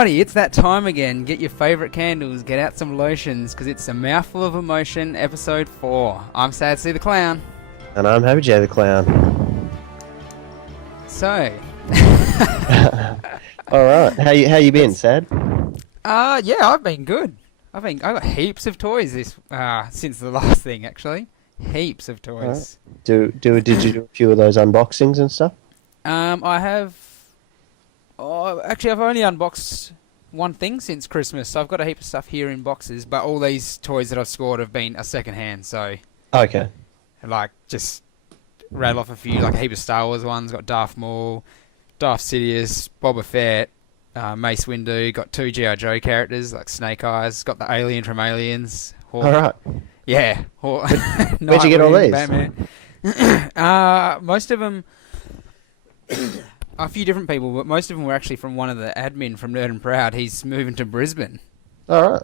Alrighty, it's that time again. Get your favourite candles, get out some lotions, because it's a Mouthful of Emotion, episode 4. I'm sadctheclown. And I'm happyjtheclown. So. Alright, how you been, Sad? Yeah, I've been good. I got heaps of toys since the last thing, actually. Heaps of toys. Right. Did you do a few of those unboxings and stuff? I have... Oh, actually, I've only unboxed one thing since Christmas, so I've got a heap of stuff here in boxes, but all these toys that I've scored have been a second hand, so... Okay. Like, just rattle off a few, like a heap of Star Wars ones. Got Darth Maul, Darth Sidious, Boba Fett, Mace Windu. Got 2 G.I. Joe characters, like Snake Eyes. Got the Alien from Aliens. Alright. Yeah. Where'd you get all these? Batman. Most of them... a few different people, but most of them were actually from one of the admin from Nerd and Proud. He's moving to Brisbane. Alright.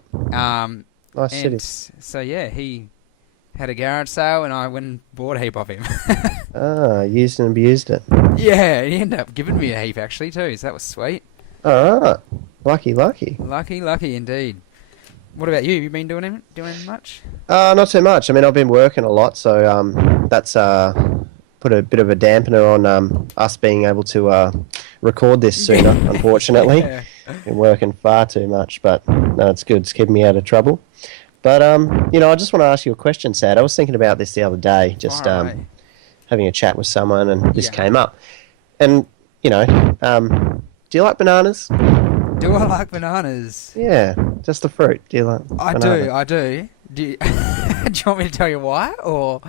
Nice city. So yeah, he had a garage sale and I went and bought a heap of him. Used and abused it. Yeah, he ended up giving me a heap actually too, so that was sweet. Alright. Lucky. Lucky indeed. What about you? Have you been doing much? Not too much. I mean, I've been working a lot, so that's put a bit of a dampener on us being able to record this sooner, unfortunately. Yeah. Been working far too much, but no, it's good. It's keeping me out of trouble. But, I just want to ask you a question, Sad. I was thinking about this the other day, just having a chat with someone, and this came up. And, do you like bananas? Do I like bananas? Yeah, just the fruit. Do you like banana? I do. Do you want me to tell you why, or?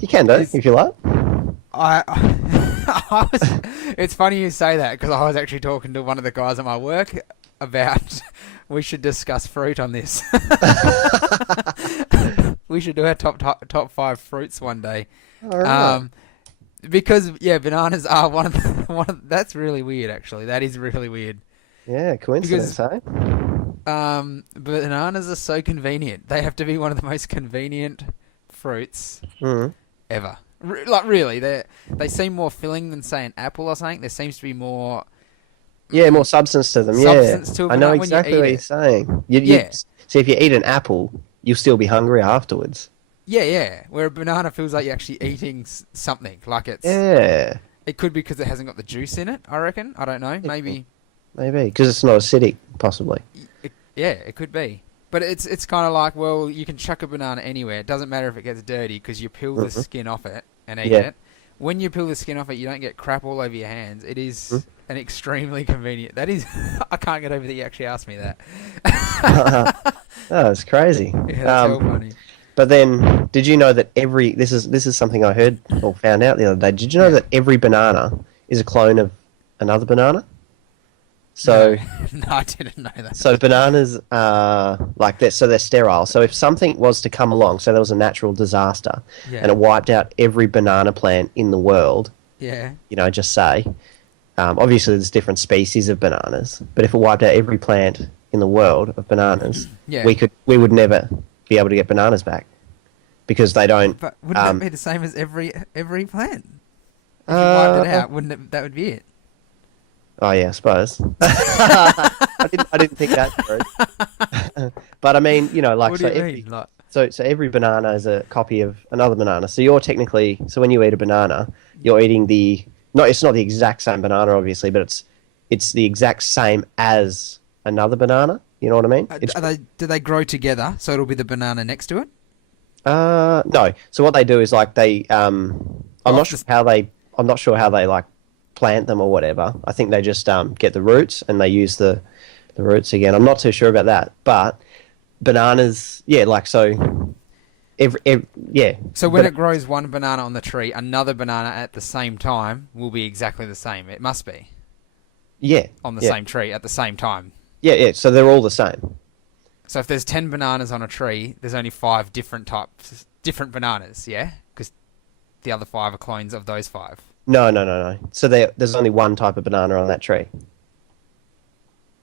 You can do, if you like. It's funny you say that, because I was actually talking to one of the guys at my work about we should discuss fruit on this. We should do our top 5 fruits one day. All right. Because bananas are one of that's really weird actually. That is really weird. Yeah, coincidence, eh? Bananas are so convenient. They have to be one of the most convenient fruits ever. Really, they seem more filling than, say, an apple or something. There seems to be more... Yeah, more substance to them, substance to a I know banana exactly what you're saying. See, if you eat an apple, you'll still be hungry afterwards. Yeah. Where a banana feels like you're actually eating something. Like it's... Yeah. It could be because it hasn't got the juice in it, I reckon. I don't know. Maybe, because it's not acidic, possibly. It could be. But it's kind of like, well, you can chuck a banana anywhere. It doesn't matter if it gets dirty because you peel the skin off it and eat it. When you peel the skin off it, you don't get crap all over your hands. It is an extremely convenient... That is... I can't get over that you actually asked me that. It's crazy. Yeah, that's so funny. But then, did you know that this is something I heard or found out the other day. Did you know that every banana is a clone of another banana? So no, I didn't know that. So bananas are like this, so they're sterile. So if something was to come along, so there was a natural disaster, and it wiped out every banana plant in the world, just say, obviously there's different species of bananas, but if it wiped out every plant in the world of bananas, we would never be able to get bananas back because they don't. But wouldn't that be the same as every plant? If you wiped it out, wouldn't it? That would be it. Oh yeah, I suppose. I didn't think that through. But I mean, what do you mean? So every banana is a copy of another banana. So you're technically, when you eat a banana, you're eating it's not the exact same banana, obviously, but it's the exact same as another banana. You know what I mean? Do they grow together? So it'll be the banana next to it? No. So what they do is like they, I'm not sure how they like plant them or whatever. I think they just get the roots and they use the roots again. I'm not too sure about that, but bananas, so when it grows one banana on the tree, another banana at the same time will be exactly the same. It must be. Yeah. On the same tree at the same time. Yeah. So they're all the same. So if there's 10 bananas on a tree, there's only 5 different bananas, yeah? Because the other 5 are clones of those 5. No. So there's only one type of banana on that tree.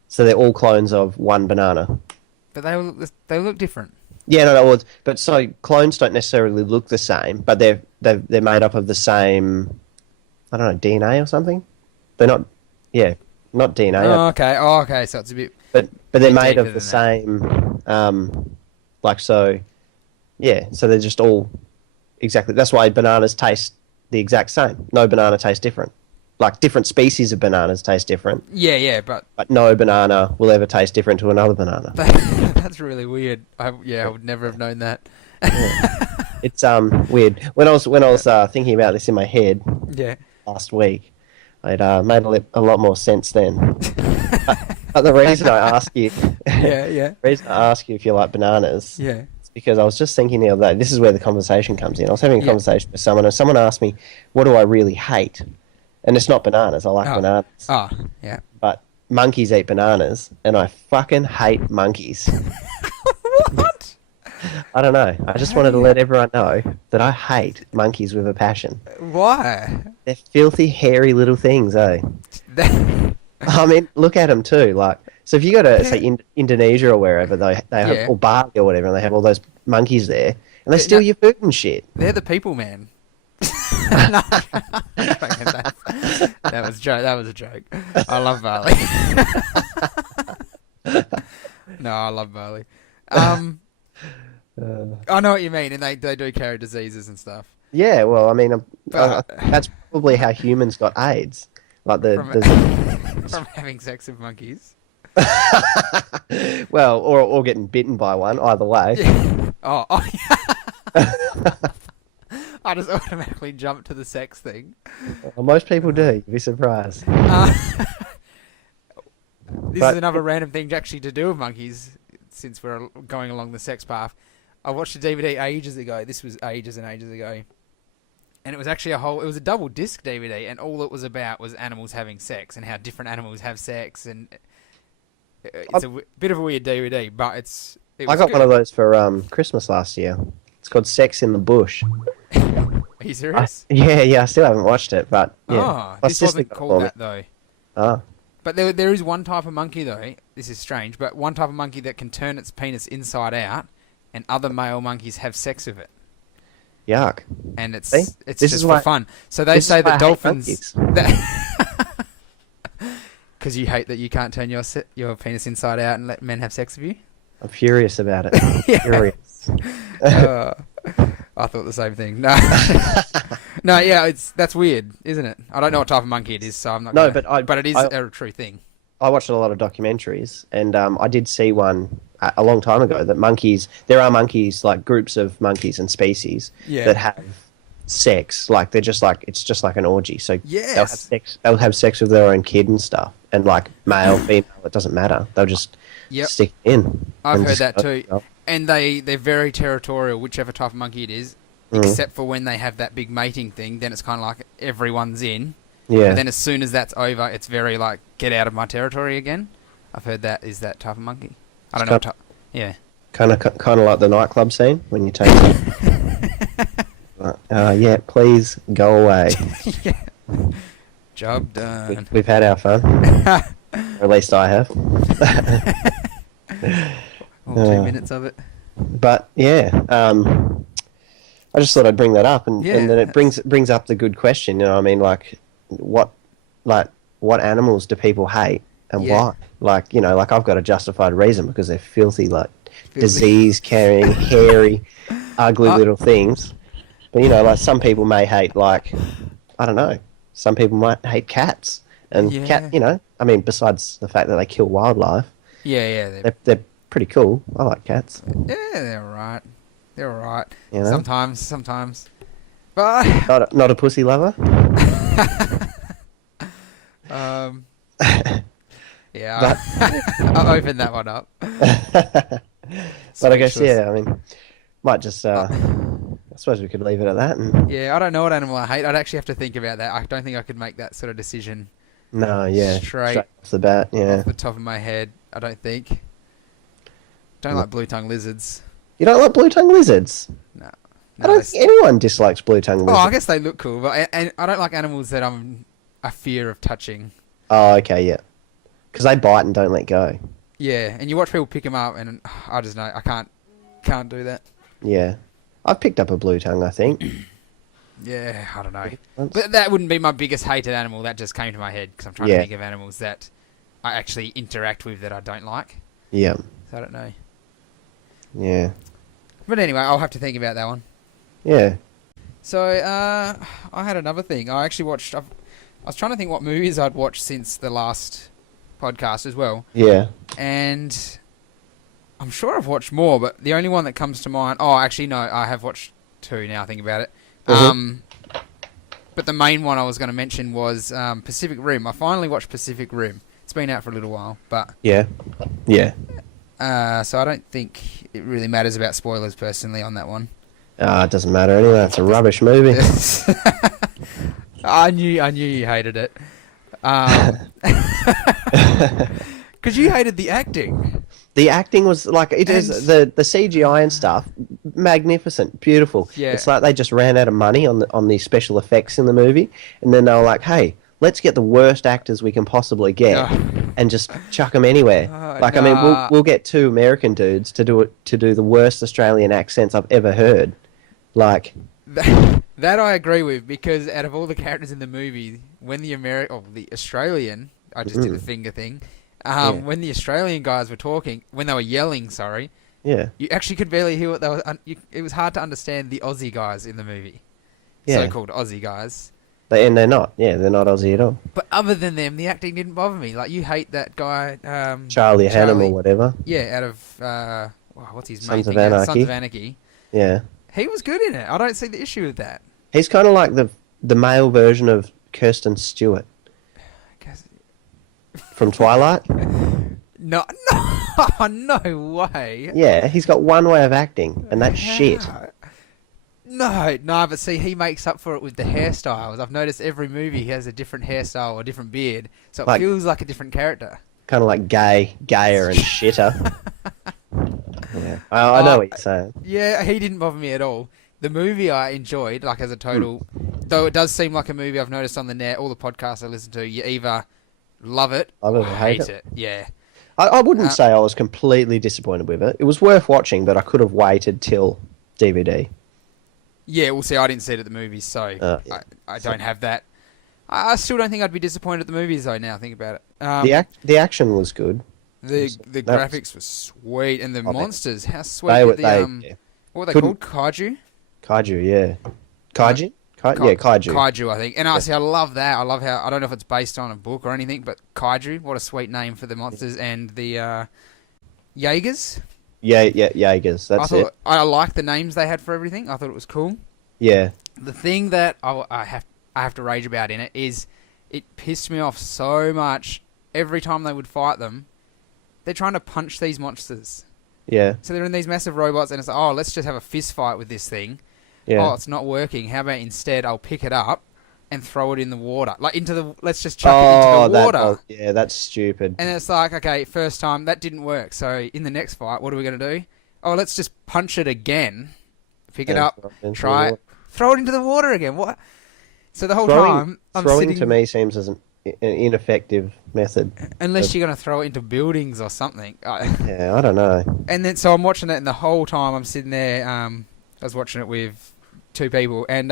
So they're all clones of one banana. But they look different. Yeah, no, but so clones don't necessarily look the same, but they're made up of the same, I don't know, DNA or something. They're not. Yeah, not DNA. Oh, okay. So it's a bit. But they're made of deeper the than same, like so. Yeah, so they're just all exactly. That's why bananas taste the exact same. No banana tastes different. Like different species of bananas taste different. Yeah, but no banana will ever taste different to another banana. That's really weird. I would never have known that. Yeah. It's weird. When I was thinking about this in my head last week, it made a lot more sense then. But the reason I ask you, reason I ask you if you like bananas, is because I was just thinking the other day. This is where the conversation comes in. I was having a conversation with someone, and someone asked me, "What do I really hate?" And it's not bananas. I like bananas. Oh, yeah. But monkeys eat bananas, and I fucking hate monkeys. What? I don't know. I just wanted to let everyone know that I hate monkeys with a passion. Why? They're filthy, hairy little things, eh? I mean, look at them too. Like, so if you go to say Indonesia or wherever they have, or Bali or whatever, and they have all those monkeys there, and they steal your food and shit. They're the people, man. No, that was a joke. That was a joke. I love Bali. No, I love Bali. I know what you mean, and they do carry diseases and stuff. Yeah, well, I mean, that's probably how humans got AIDS, like from having sex with monkeys. Well, or getting bitten by one. Either way. Yeah. Oh yeah. I just automatically jumped to the sex thing. Well, most people do. You'd be surprised. This is another random thing actually to do with monkeys, since we're going along the sex path. I watched a DVD ages ago. This was ages and ages ago. And it was actually it was a double disc DVD, and all it was about was animals having sex and how different animals have sex. And it's a bit of a weird DVD, but I got one of those for Christmas last year. It's called Sex in the Bush. Are you serious? Yeah, I still haven't watched it, but yeah. Oh, this wasn't called that though. Oh. But there is one type of monkey though. This is strange, but one type of monkey that can turn its penis inside out, and other male monkeys have sex with it. Yuck. And it's just for fun. So they say that dolphins. Because you hate that you can't turn your penis inside out and let men have sex with you. I'm furious about it. Furious. I thought the same thing. No, no, yeah, that's weird, isn't it? I don't know what type of monkey it is, so I'm not. No, but it is a true thing. I watched a lot of documentaries, and I did see one a long time ago that there are monkeys, like groups of monkeys and species that have sex. Like it's just like an orgy. So they'll have sex. They'll have sex with their own kid and stuff, and like male, female, it doesn't matter. They'll just stick it in. I've heard that too. And they're very territorial, whichever type of monkey it is, except for when they have that big mating thing. Then it's kind of like everyone's in. Yeah. But then as soon as that's over, it's very like, get out of my territory again. I've heard that is that type of monkey. I don't know what type. Yeah. Kind of like the nightclub scene when you take yeah, please go away. Job done. We've had our fun. Or at least I have. 2 minutes of it. But yeah, I just thought I'd bring that up, and then it brings up the good question. You know, I mean, like what animals do people hate, and why? Like, you know, like I've got a justified reason, because they're filthy, like disease-carrying, hairy, ugly little things. But you know, like some people may hate, like, I don't know, some people might hate cats, and you know, I mean, besides the fact that they kill wildlife, they're pretty cool. I like cats. Yeah, they're alright. They're alright. You know? Sometimes. But not a pussy lover. Yeah, I'll open that one up. But I guess I mean, might just. I suppose we could leave it at that. And I don't know what animal I hate. I'd actually have to think about that. I don't think I could make that sort of decision. No, straight off the bat, off the top of my head, I don't think. Don't like blue-tongued lizards. You don't like blue-tongued lizards? No. I don't think anyone dislikes blue-tongued lizards. Oh, I guess they look cool, but I don't like animals that I'm a fear of touching. Oh, okay, yeah. Because they bite and don't let go. Yeah, and you watch people pick them up, and I just know I can't do that. Yeah, I've picked up a blue tongue, I think. Yeah, I don't know. But that wouldn't be my biggest hated animal. That just came to my head because I'm trying to think of animals that I actually interact with that I don't like. Yeah. So I don't know. Yeah. But anyway, I'll have to think about that one. Yeah. So, I had another thing. I actually watched... I was trying to think what movies I'd watched since the last podcast as well. Yeah. And I'm sure I've watched more, but the only one that comes to mind... Oh, actually, no, I have watched 2 now I think about it. Mm-hmm. But the main one I was going to mention was Pacific Rim. I finally watched Pacific Rim. It's been out for a little while, but... Yeah. Yeah. So I don't think it really matters about spoilers personally on that one. It doesn't matter anyway. It's a rubbish movie. I knew you hated it. Because you hated the acting. The acting was like is the CGI and stuff magnificent, beautiful. Yeah. It's like they just ran out of money on the special effects in the movie, and then they were like, "Hey, let's get the worst actors we can possibly get and just chuck them anywhere." I mean, we'll get 2 American dudes to do the worst Australian accents I've ever heard. Like that I agree with, because out of all the characters in the movie, when the Australian, I just did the finger thing. When the Australian guys were talking, when they were yelling, sorry, you actually could barely hear what they were. It was hard to understand the Aussie guys in the movie, so-called Aussie guys. They're not. Yeah, they're not Aussie at all. But other than them, the acting didn't bother me. Like, you hate that guy, Charlie Hunnam or whatever. Yeah, out of what's his Sons main of thing? Anarchy. Sons of Anarchy. Yeah, he was good in it. I don't see the issue with that. he's kind of like the male version of Kirsten Stewart from Twilight. No, no way. Yeah, he's got one way of acting, and that's shit. No, but see, he makes up for it with the hairstyles. I've noticed every movie he has a different hairstyle or a different beard, so it feels like a different character. Kind of like gayer and shitter. Yeah, I know what you're saying. Yeah, he didn't bother me at all. The movie I enjoyed, like as a total, though it does seem like a movie I've noticed on the net, all the podcasts I listen to, you either love it or hate it. Yeah. I wouldn't say I was completely disappointed with it. It was worth watching, but I could have waited till DVD. Yeah, well, see, I didn't see it at the movies, so I don't have that. I still don't think I'd be disappointed at the movies, though, now I think about it. The action was good. The graphics were sweet, and the monsters, how sweet were what were they called? Kaiju? Kaiju, yeah. Kaiju? Kaiju. Kaiju, I think. And I love that. I love how, I don't know if it's based on a book or anything, but Kaiju, what a sweet name for the monsters. And the Jaegers. Yeah, Jaegers, that's it. I like the names they had for everything. I thought it was cool. Yeah. The thing that I have to rage about in it is it pissed me off so much every time they would fight them. They're trying to punch these monsters. Yeah. So they're in these massive robots, and it's like, oh, let's just have a fist fight with this thing. Yeah. Oh, it's not working. How about instead I'll pick it up and throw it in the water? Like, let's just chuck it into the water. Yeah, that's stupid. And it's like, okay, first time, that didn't work. So in the next fight, what are we going to do? Oh, let's just punch it again. Pick it up, try it, throw it into the water again. What? So the whole time, throwing to me seems as an ineffective method. Unless you're going to throw it into buildings or something. Yeah, I don't know. And then, so I'm watching that, and the whole time I'm sitting there, I was watching it with 2 people, and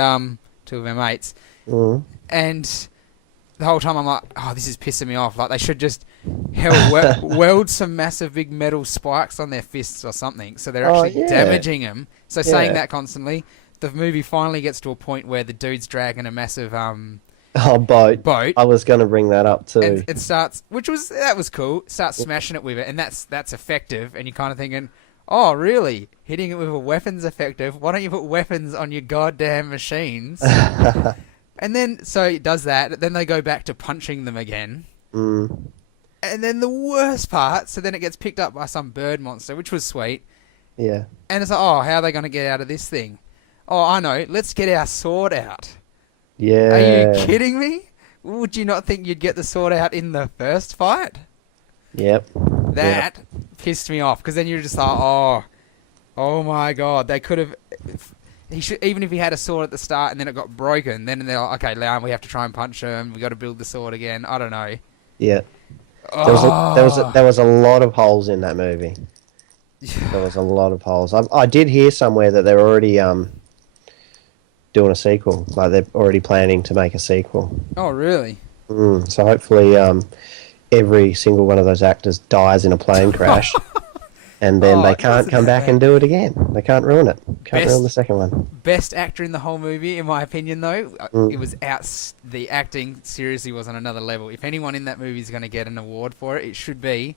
2 of our mates. Mm. And the whole time I'm like, oh, this is pissing me off. Like, they should just weld some massive big metal spikes on their fists or something, so they're actually damaging them. So saying that constantly, the movie finally gets to a point where the dude's dragging a massive boat. I was going to bring that up too. And it starts, that was cool. Starts smashing it with it, and that's effective. And you're kind of thinking, oh, really? Hitting it with a weapon's effective? Why don't you put weapons on your goddamn machines? And then, so it does that. Then they go back to punching them again. Mm. And then the worst part, so then it gets picked up by some bird monster, which was sweet. Yeah. And it's like, oh, how are they going to get out of this thing? Oh, I know. Let's get our sword out. Yeah. Are you kidding me? Would you not think you'd get the sword out in the first fight? Yep. That pissed me off, because then you're just like, oh my god, they could have. Even if he had a sword at the start and then it got broken, then they're like, okay, now we have to try and punch him. We got to build the sword again. I don't know. Yeah. There was a lot of holes in that movie. There was a lot of holes. I did hear somewhere that they're already doing a sequel. Like, they're already planning to make a sequel. Oh, really? So hopefully every single one of those actors dies in a plane crash. And then they can't come back and do it again. They can't ruin it. Can't ruin the second one. Best actor in the whole movie, in my opinion, though. It was the acting seriously was on another level. If anyone in that movie is going to get an award for it, it should be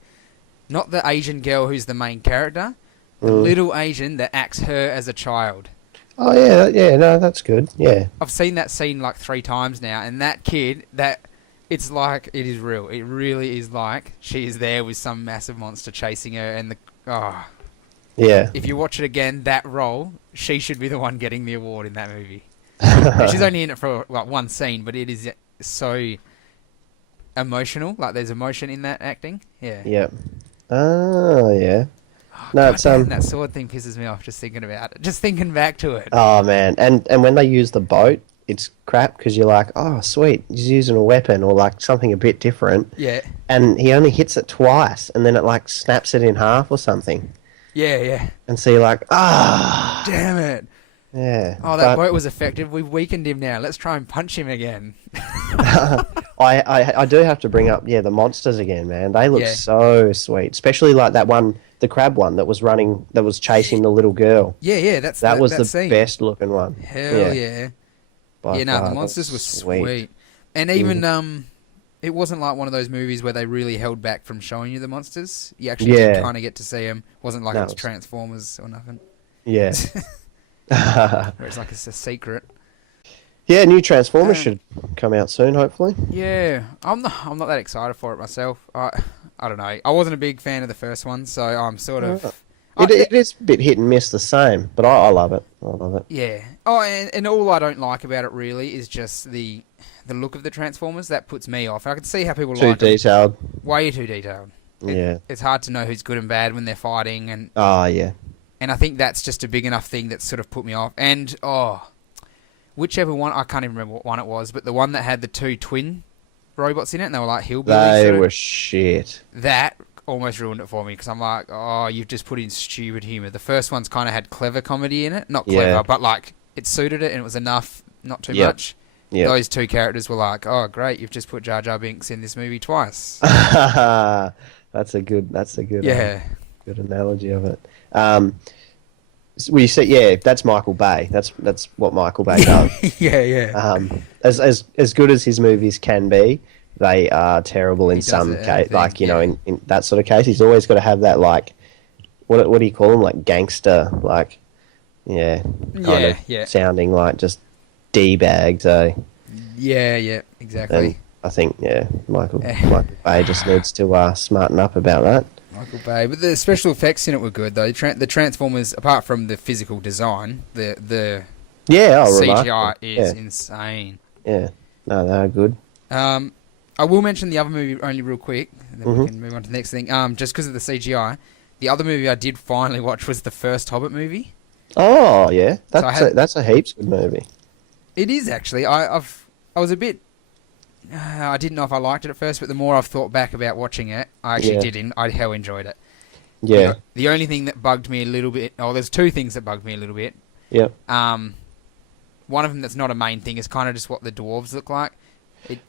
not the Asian girl who's the main character, the little Asian that acts her as a child. Oh, yeah, no, that's good, yeah. I've seen that scene like 3 times now, and that kid, it's like, it is real. It really is like she is there with some massive monster chasing her, and yeah. If you watch it again, that role, she should be the one getting the award in that movie. And she's only in it for like one scene, but it is so emotional. Like there's emotion in that acting. Yeah. Yeah. Oh, yeah. Oh, no, it's that sword thing pisses me off just thinking about it. Just thinking back to it. Oh man, and when they use the boat, it's crap because you're like, oh sweet, he's using a weapon or like something a bit different. Yeah. And he only hits it twice, and then it like snaps it in half or something. Yeah. And so you're like, damn it. Yeah. Oh, that boat was effective. We've weakened him now. Let's try and punch him again. I do have to bring up, the monsters again, man. They look so sweet, especially like that one, the crab one that was chasing the little girl. Yeah, that was the scene. Best looking one. Hell yeah. The monsters were sweet. And even it wasn't like one of those movies where they really held back from showing you the monsters. You actually did kind of get to see them. It wasn't like it was Transformers or nothing. Yeah. Where it's like it's a secret. Yeah, new Transformers should come out soon, hopefully. Yeah, I'm not that excited for it myself. I don't know. I wasn't a big fan of the first one, so I'm sort of... It is a bit hit and miss the same, but I love it. I love it. Yeah. Oh, and all I don't like about it really is just the look of the Transformers. That puts me off. I can see how people like it. Too detailed. Way too detailed. It's hard to know who's good and bad when they're fighting. And yeah. And I think that's just a big enough thing that sort of put me off. And, whichever one, I can't even remember what one it was, but the one that had the 2 twin robots in it, and they were like hillbillies. They were shit. That almost ruined it for me, because I'm like, you've just put in stupid humour. The first one's kind of had clever comedy in it. Not clever, but like, it suited it and it was enough, not too much. Yep. Those 2 characters were like, oh great, you've just put Jar Jar Binks in this movie twice. That's a good good analogy of it. We say, that's Michael Bay. That's what Michael Bay does. Yeah. As good as his movies can be, they are terrible in some case. Like in that sort of case, he's always got to have that like, what do you call them? Like gangster, like sounding like just d-bags. Yeah, exactly. And I think Michael Bay just needs to smarten up about that. Michael Bay, but the special effects in it were good though. The Transformers, apart from the physical design, the CGI is insane. Yeah, no, they're good. I will mention the other movie only real quick, and then we can move on to the next thing. Just because of the CGI, the other movie I did finally watch was the first Hobbit movie. Oh yeah, that's a heaps good movie. It is actually. I was a bit. I didn't know if I liked it at first, but the more I've thought back about watching it, I actually did. I hell enjoyed it. Yeah. The only thing that bugged me a little bit. Oh, there's 2 things that bugged me a little bit. Yeah. One of them that's not a main thing is kind of just what the dwarves look like.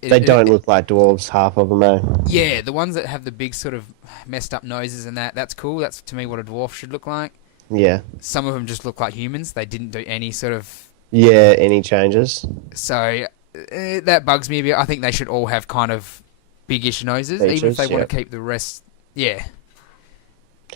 They don't look like dwarves, half of them, eh? Yeah, the ones that have the big sort of messed up noses and that's cool. That's to me what a dwarf should look like. Yeah. Some of them just look like humans. They didn't do any sort of... Yeah, any changes. So that bugs me a bit. I think they should all have kind of biggish noses, even if they want to keep the rest... Yeah.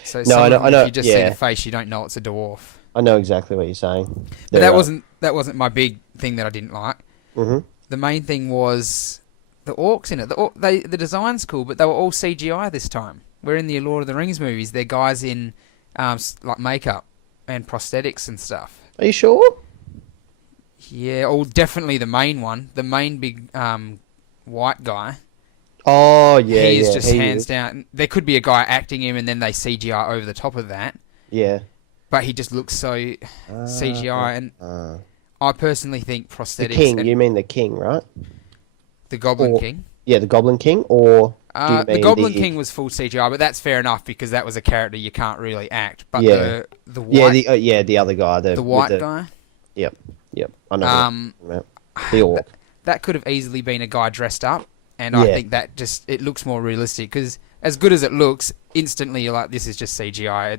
So if you just see the face, you don't know it's a dwarf. I know exactly what you're saying. But that wasn't my big thing that I didn't like. Mm-hmm. The main thing was the orcs in it. The design's cool, but they were all CGI this time. We're in the Lord of the Rings movies. They're guys in like makeup and prosthetics and stuff. Are you sure? Yeah, definitely the main one. The main big white guy. Oh, yeah, He is just hands down. There could be a guy acting him and then they CGI over the top of that. Yeah. But he just looks so CGI. And I personally think prosthetics... The king, you mean the king, right? The Goblin King? Yeah, the Goblin King, or... the Goblin King was full CGI, but that's fair enough because that was a character you can't really act. But the white... the other guy. The white guy? Yep. I know. The orc. That could have easily been a guy dressed up And I think that just, it looks more realistic, because as good as it looks, instantly you're like, this is just CGI.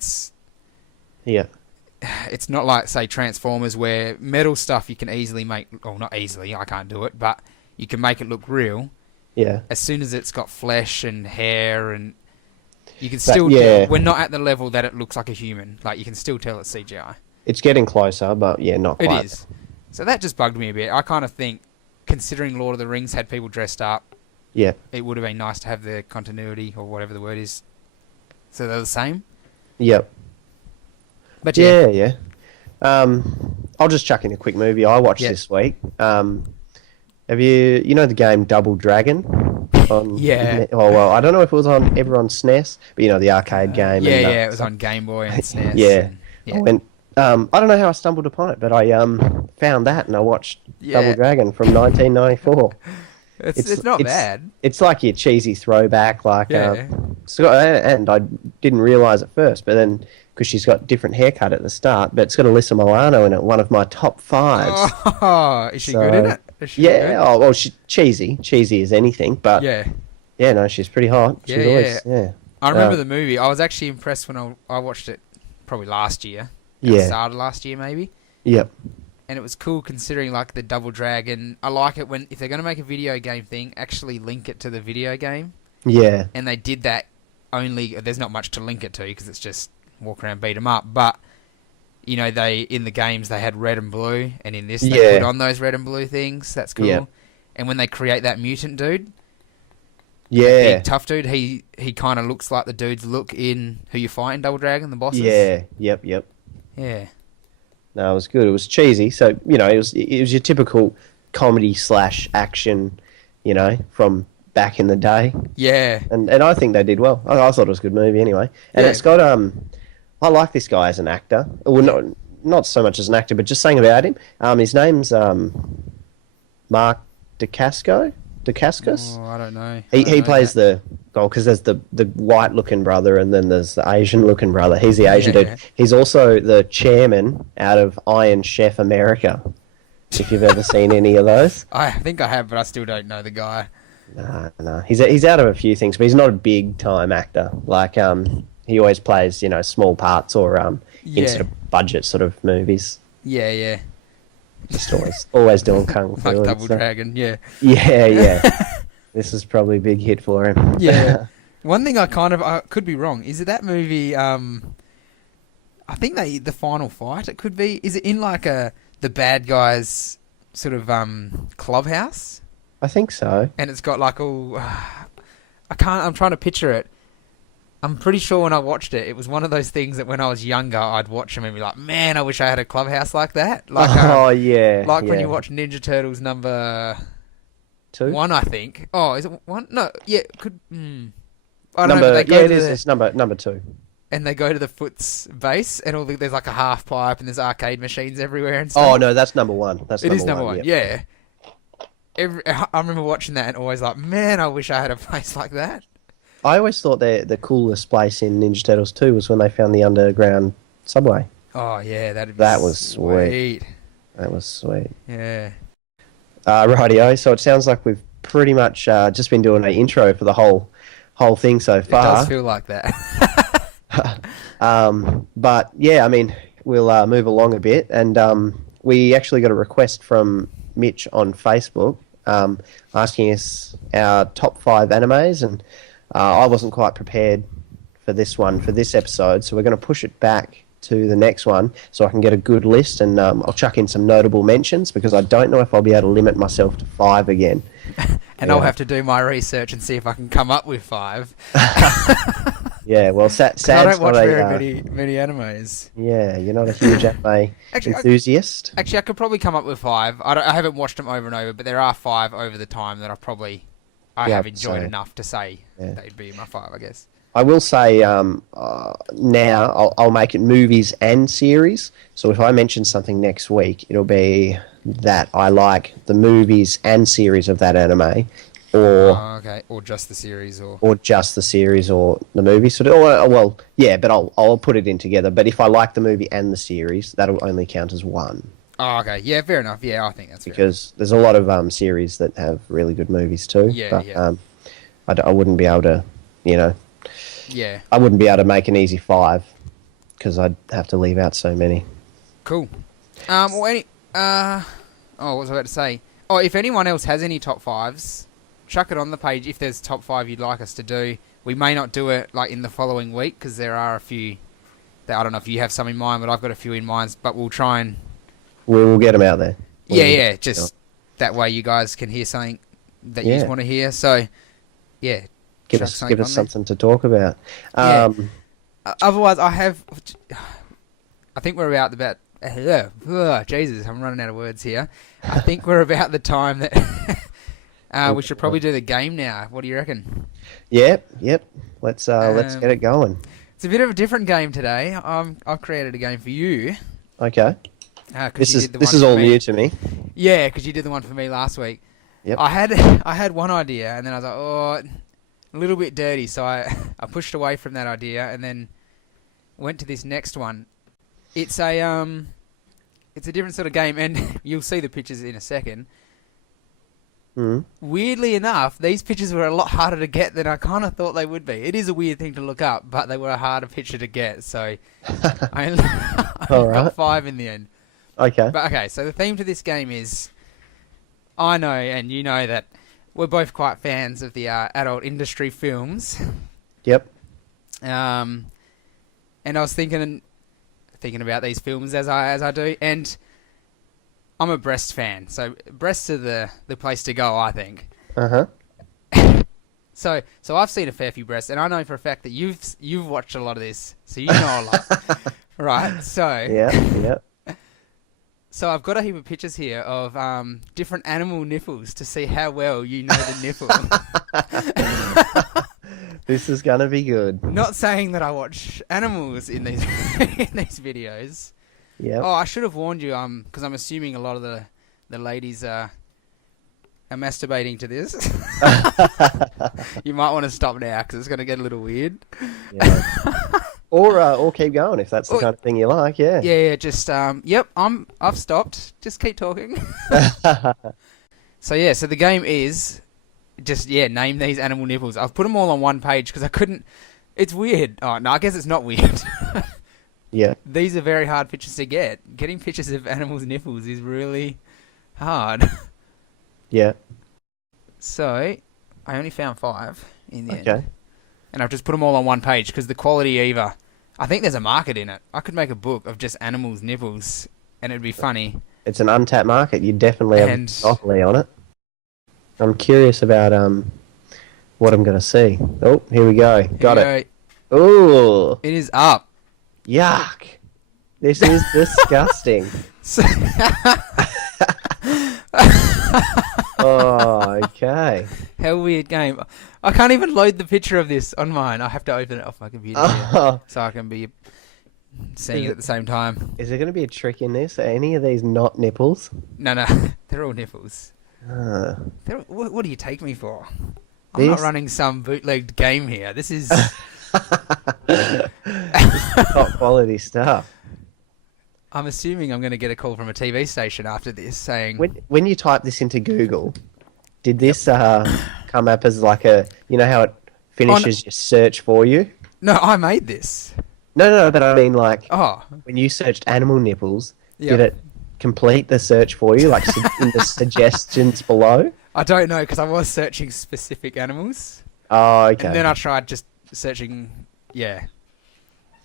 It's not like, say, Transformers, where metal stuff you can easily make, well, not easily, I can't do it, but you can make it look real. Yeah. As soon as it's got flesh and hair, and you can still tell, we're not at the level that it looks like a human. Like, you can still tell it's CGI. It's getting closer, but yeah, not quite. It is. So that just bugged me a bit. I kind of think, considering Lord of the Rings had people dressed up, it would have been nice to have the continuity, or whatever the word is, so they're the same. Yep. But yeah. I'll just chuck in a quick movie I watched this week. Have you know the game Double Dragon? Oh, well, I don't know if it was ever on SNES, but you know, the arcade game. It was on Game Boy and SNES. I don't know how I stumbled upon it, but I found that and I watched Double Dragon from 1994. It's not bad. It's like your cheesy throwback, and I didn't realise at first, but then, because she's got different haircut at the start, but it's got Alyssa Milano in it, one of my top 5s. Oh, is she good in it? Good? Oh, well, she's cheesy as anything, but no, she's pretty hot. I remember the movie. I was actually impressed when I watched it, probably last year. It started last year, maybe. Yep. And it was cool, considering, like, the Double Dragon. I like it when, if they're going to make a video game thing, actually link it to the video game. Yeah. And they did that only, there's not much to link it to, because it's just walk around, beat them up. But, you know, in the games, they had red and blue, and in this, they put on those red and blue things. That's cool. Yep. And when they create that mutant dude, big tough dude, he kind of looks like the dudes look in who you fight in Double Dragon, the bosses. Yeah, yep. Yeah. No, it was good. It was cheesy, so you know, it was your typical comedy / action, you know, from back in the day. Yeah. And I think they did well. I thought it was a good movie anyway. And it's got I like this guy as an actor. Well, not so much as an actor, but just saying about him. His name's Mark Dacascos. Oh, I don't know. He plays the goal, because there's the white looking brother and then there's the Asian looking brother. He's the Asian dude. He's also the chairman out of Iron Chef America, if you've ever seen any of those. I think I have, but I still don't know the guy. No. He's out of a few things, but he's not a big time actor. Like he always plays, you know, small parts or in sort of budget sort of movies. Yeah. Just always doing kung fu. Like Double Dragon, yeah. This is probably a big hit for him. Yeah. One thing I could be wrong. Is it that movie? I think the final fight. It could be. Is it in like the bad guys sort of clubhouse? I think so. And it's got like all. I'm trying to picture it. I'm pretty sure when I watched it, it was one of those things that when I was younger, I'd watch them and be like, man, I wish I had a clubhouse like that. Like, when you watch Ninja Turtles number 2? 1, I think. Oh, is it 1? No, yeah, could. I don't know. But they go to it's number 2. And they go to the Foot's base, and there's like a half pipe, and there's arcade machines everywhere and stuff. Oh no, that's number 1. It is number 1. Yeah. I remember watching that and always like, man, I wish I had a place like that. I always thought the coolest place in Ninja Turtles 2 was when they found the underground subway. Oh, yeah, that was sweet. That was sweet. Yeah. Rightio, so it sounds like we've pretty much just been doing an intro for the whole thing so far. It does feel like that. But, yeah, I mean, we'll move along a bit. And we actually got a request from Mitch on Facebook asking us our top 5 animes, and I wasn't quite prepared for this episode, so we're going to push it back to the next one so I can get a good list, and I'll chuck in some notable mentions, because I don't know if I'll be able to limit myself to 5 again. And I'll have to do my research and see if I can come up with 5. Yeah, well, Sad's I don't watch very many animes. Yeah, you're not a huge anime enthusiast. Actually, I could probably come up with 5. I haven't watched them over and over, but there are 5 over the time that I have enjoyed enough to say they'd be my 5, I guess. I will say now I'll make it movies and series. So if I mention something next week, it'll be that I like the movies and series of that anime, or just the series, or just the series or the movie. But I'll put it in together. But if I like the movie and the series, that'll only count as one. Oh, okay. Yeah, fair enough. Yeah, I think that's fair. Because there's a lot of series that have really good movies too. Yeah, but, yeah. I wouldn't be able to, you know, Yeah. I wouldn't be able to make an easy 5 because I'd have to leave out so many. Cool. Well, what was I about to say? Oh, if anyone else has any top 5s, chuck it on the page if there's top 5 you'd like us to do. We may not do it like in the following week because there are a few that I don't know if you have some in mind, but I've got a few in mind. But we'll try and We'll get them out there. yeah, just that way you guys can hear something that you want to hear. So yeah, give us something to talk about. Otherwise, I think we're about. Jesus, I'm running out of words here. I think we're about the time that we should probably do the game now. What do you reckon? Yep. Let's get it going. It's a bit of a different game today. I've created a game for you. Okay. This is all new to me. Yeah, because you did the one for me last week. Yep. I had one idea, and then I was like, oh, a little bit dirty, so I pushed away from that idea, and then went to this next one. It's a different sort of game, and you'll see the pictures in a second. Mm. Weirdly enough, these pictures were a lot harder to get than I kind of thought they would be. It is a weird thing to look up, but they were a harder picture to get, so I only got 5 in the end. Okay. But okay, so the theme to this game is, I know and you know that we're both quite fans of the adult industry films. Yep. And I was thinking about these films as I do, and I'm a breast fan, so breasts are the place to go, I think. Uh-huh. So I've seen a fair few breasts, and I know for a fact that you've watched a lot of this, so you know a lot. Right, so... Yeah. So I've got a heap of pictures here of different animal nipples to see how well you know the nipple. This is gonna be good. Not saying that I watch animals in these in these videos. Yeah. Oh, I should have warned you, because I'm assuming a lot of the ladies are masturbating to this. You might want to stop now because it's gonna get a little weird. Yeah. Or keep going if that's the kind of thing you like. Yeah. Yeah. Just yep. I've stopped. Just keep talking. So the game is just name these animal nipples. I've put them all on one page because I couldn't. It's weird. Oh no, I guess it's not weird. Yeah. These are very hard pictures to get. Getting pictures of animals' nipples is really hard. Yeah. So I only found 5 in the end. Okay. And I've just put them all on one page because the quality either. I think there's a market in it. I could make a book of just animals' nipples, and it'd be funny. It's an untapped market. You definitely have a monopoly on it. I'm curious about what I'm going to see. Oh, here we go. Got it. Ooh. It is up. Yuck. This is disgusting. Oh, okay. How weird game. I can't even load the picture of this on mine. I have to open it off my computer so I can be seeing it at the same time. Is there going to be a trick in this? Are any of these not nipples? No. They're all nipples. What do you take me for? I'm not running some bootlegged game here. This is... top quality stuff. I'm assuming I'm going to get a call from a TV station after this saying... When you type this into Google, did this come up as like a... You know how it finishes your search for you? No, I made this. No, but I mean like... When you searched animal nipples, did it complete the search for you? Like in the suggestions below? I don't know, because I was searching specific animals. Oh, okay. And then I tried just searching...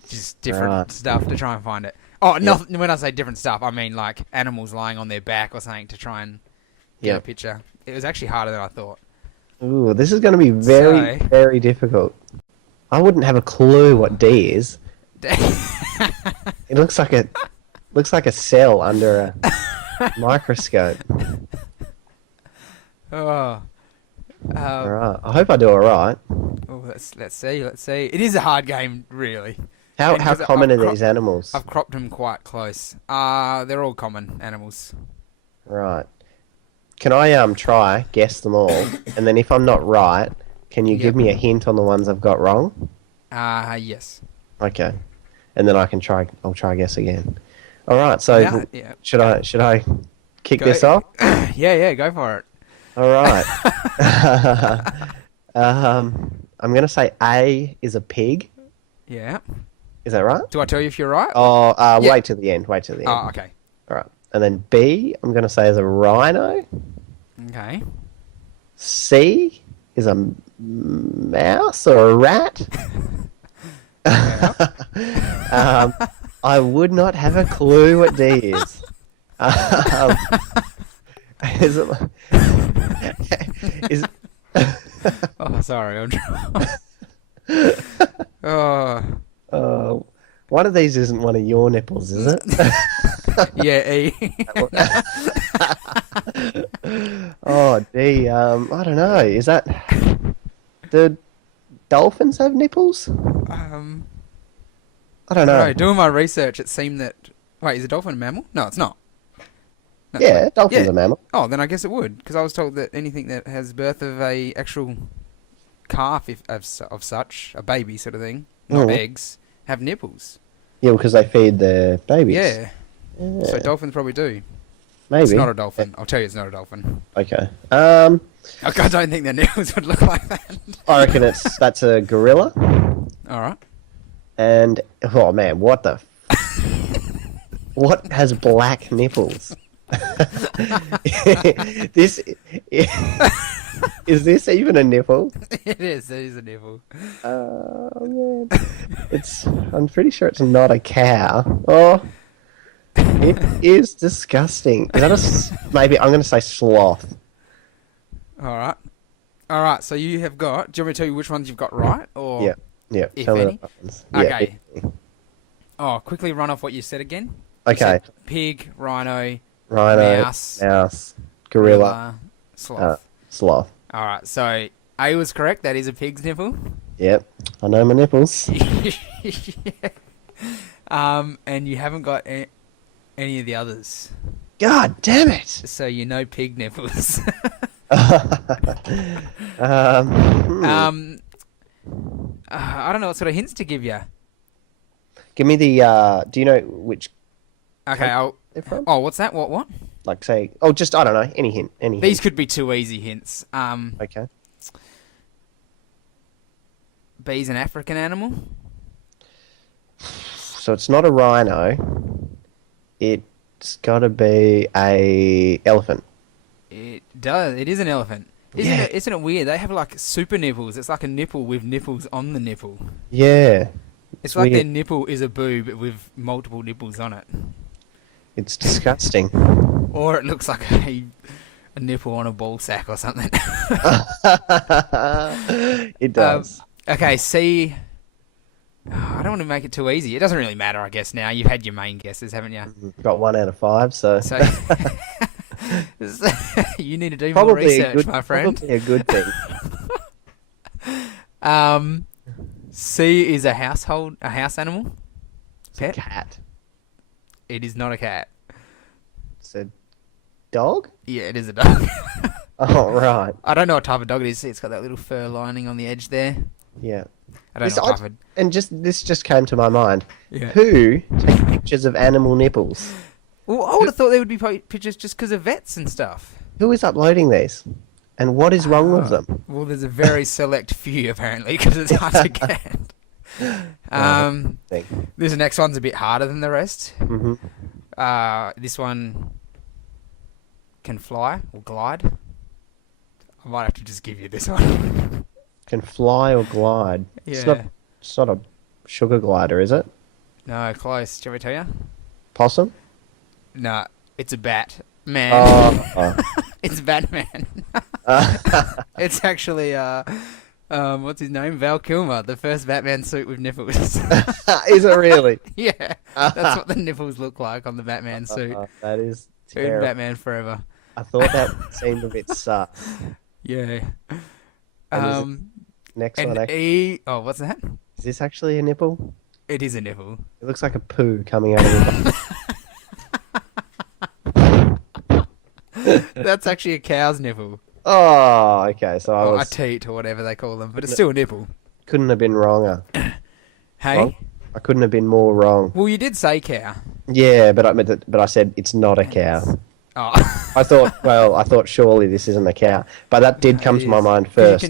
just different stuff to try and find it. Oh, no! When I say different stuff, I mean like animals lying on their back or something to try and get a picture. It was actually harder than I thought. Ooh, this is going to be very, very difficult. I wouldn't have a clue what D is. It looks like a cell under a microscope. Oh. All right. I hope I do all right. Oh, let's see. It is a hard game, really. How common are these animals? I've cropped them quite close. They're all common animals. Right. Can I guess them all, and then if I'm not right, can you give me a hint on the ones I've got wrong? Yes. Okay. And then I'll try guess again. All right. So yeah. should I kick this off? Yeah, go for it. All right. I'm gonna say A is a pig. Yeah. Is that right? Do I tell you if you're right? Oh, wait till the end. Wait till the end. Oh, okay. All right. And then B, I'm gonna say is a rhino. Okay. C is a mouse or a rat. I would not have a clue what D is. Is it? Is Oh, sorry. Oh. One of these isn't one of your nipples, is it? Yeah, E. Oh, D. I don't know. Is that... Do dolphins have nipples? I don't know. Doing my research, it seemed that... Wait, is a dolphin a mammal? No, it's not. No, yeah, dolphins are mammal. Oh, then I guess it would, because I was told that anything that has birth of a actual calf of such, a baby sort of thing, not eggs, have nipples. Yeah, because they feed their babies. Yeah. So dolphins probably do. Maybe. It's not a dolphin. I'll tell you it's not a dolphin. Okay. I don't think their nipples would look like that. I reckon that's a gorilla. All right. And, oh man, what the... What has black nipples? This... Is this even a nipple? It is a nipple. Oh, man. I'm pretty sure it's not a cow. Oh... It is disgusting. Is that maybe I'm going to say sloth. All right. So you have got. Do you want me to tell you which ones you've got right, or yeah? If tell any. Me the ones. Okay. Yeah, Oh, quickly run off what you said again. Okay. Pig, rhino, mouse, gorilla, sloth. Sloth. All right. So A was correct. That is a pig's nipple. Yep. I know my nipples. Yeah. And you haven't got any of the others. God damn it! So you know pig nipples. I don't know what sort of hints to give you. Give me the. Do you know which? Okay. They're from? Oh, what's that? What? Like say. Oh, just I don't know. Any hint. These could be two easy hints. Okay. Bee's an African animal. So it's not a rhino. It's got to be a elephant. It does. It is an elephant. Isn't it weird? They have like super nipples. It's like a nipple with nipples on the nipple. Yeah. It's like their nipple is a boob with multiple nipples on it. It's disgusting. Or it looks like a nipple on a ball sack or something. It does. Okay, C. Oh, I don't want to make it too easy. It doesn't really matter, I guess, now. You've had your main guesses, haven't you? Got 1 out of 5, so... You need to do more research, my friend. Probably a good thing. C is a house animal. Pet. A cat. It is not a cat. It's a dog? Yeah, it is a dog. Oh, right. I don't know what type of dog it is. See, it's got that little fur lining on the edge there. Yeah. I don't know what type of... And this just came to my mind. Yeah. Who takes pictures of animal nipples? Well, I would have thought there would be pictures just because of vets and stuff. Who is uploading these? And what is wrong with them? Well, there's a very select few, apparently, because it's hard to get. This next one's a bit harder than the rest. Mm-hmm. This one can fly or glide. I might have to just give you this one. Can fly or glide. Yeah. It's not a sugar glider, is it? No, close. Do you want me to tell you? Possum? No, it's a bat. Man. Oh. It's Batman. It's actually, what's his name? Val Kilmer, the first Batman suit with nipples. Is it really? Yeah. That's what the nipples look like on the Batman suit. That is terrible. Batman forever. I thought that seemed a bit sus. Yeah. Next and one. E. Oh, what's that? Is this actually a nipple? It is a nipple. It looks like a poo coming out of your butt. That's actually a cow's nipple. Oh, okay. So Or a teat or whatever they call them, but it's still a nipple. Couldn't have been wronger. Hey? Wrong? I couldn't have been more wrong. Well, you did say cow. Yeah, but I said it's not a cow. Oh. I thought surely this isn't a cow, but that did come to my mind first.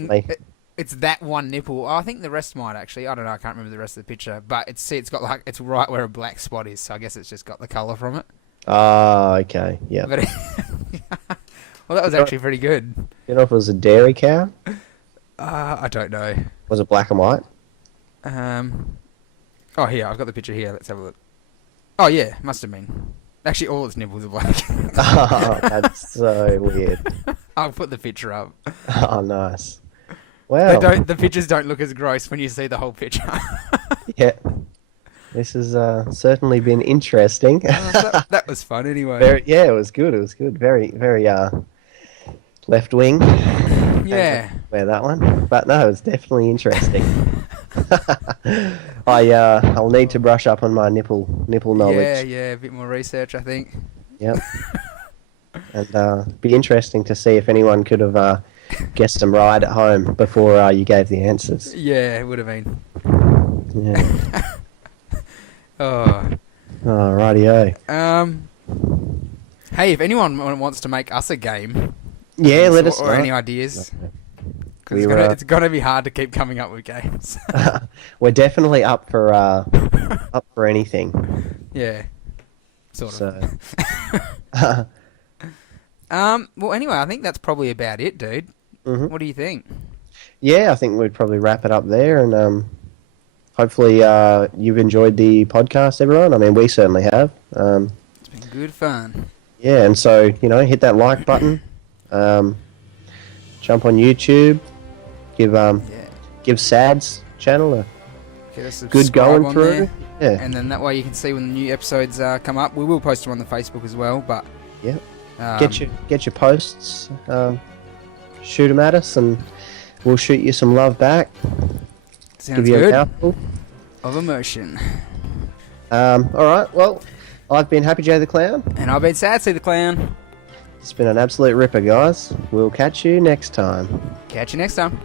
It's that one nipple. Oh, I think the rest might actually. I don't know. I can't remember the rest of the picture, but it's got like it's right where a black spot is. So I guess it's just got the colour from it. Ah, okay, yeah. But well, that was actually pretty good. You know if it was a dairy cow? I don't know. Was it black and white? Oh, here I've got the picture here. Let's have a look. Oh yeah, must have been. Actually, all its nipples are black. Oh, that's so weird. I'll put the picture up. Oh, nice. Wow. The pictures don't look as gross when you see the whole picture. Yeah. This has certainly been interesting. That was fun anyway. It was good. It was good. Very, very left wing. Yeah. Where that one. But no, it's definitely interesting. I'll need to brush up on my nipple knowledge. Yeah, a bit more research, I think. Yep. And be interesting to see if anyone could have guessed them right at home before you gave the answers. Yeah, it would have been. Yeah. Oh, rightio. Hey, if anyone wants to make us a game, let us know. Or any ideas, because it's gonna be hard to keep coming up with games. We're definitely up for anything. Yeah, sort of. Well, anyway, I think that's probably about it, dude. Mm-hmm. What do you think? Yeah, I think we'd probably wrap it up there, and hopefully you've enjoyed the podcast, everyone. I mean, we certainly have. It's been good fun. Yeah, and so, hit that like button. Jump on YouTube. Give Sad's channel a good going through. There. Yeah. And then that way you can see when the new episodes come up. We will post them on the Facebook as well, but... Yeah. Get your posts. Shoot them at us, and we'll shoot you some love back. Sounds give you good. A mouthful Of emotion. Alright, well, I've been Happy J the Clown. And I've been Sadcy the Clown. It's been an absolute ripper, guys. We'll catch you next time. Catch you next time.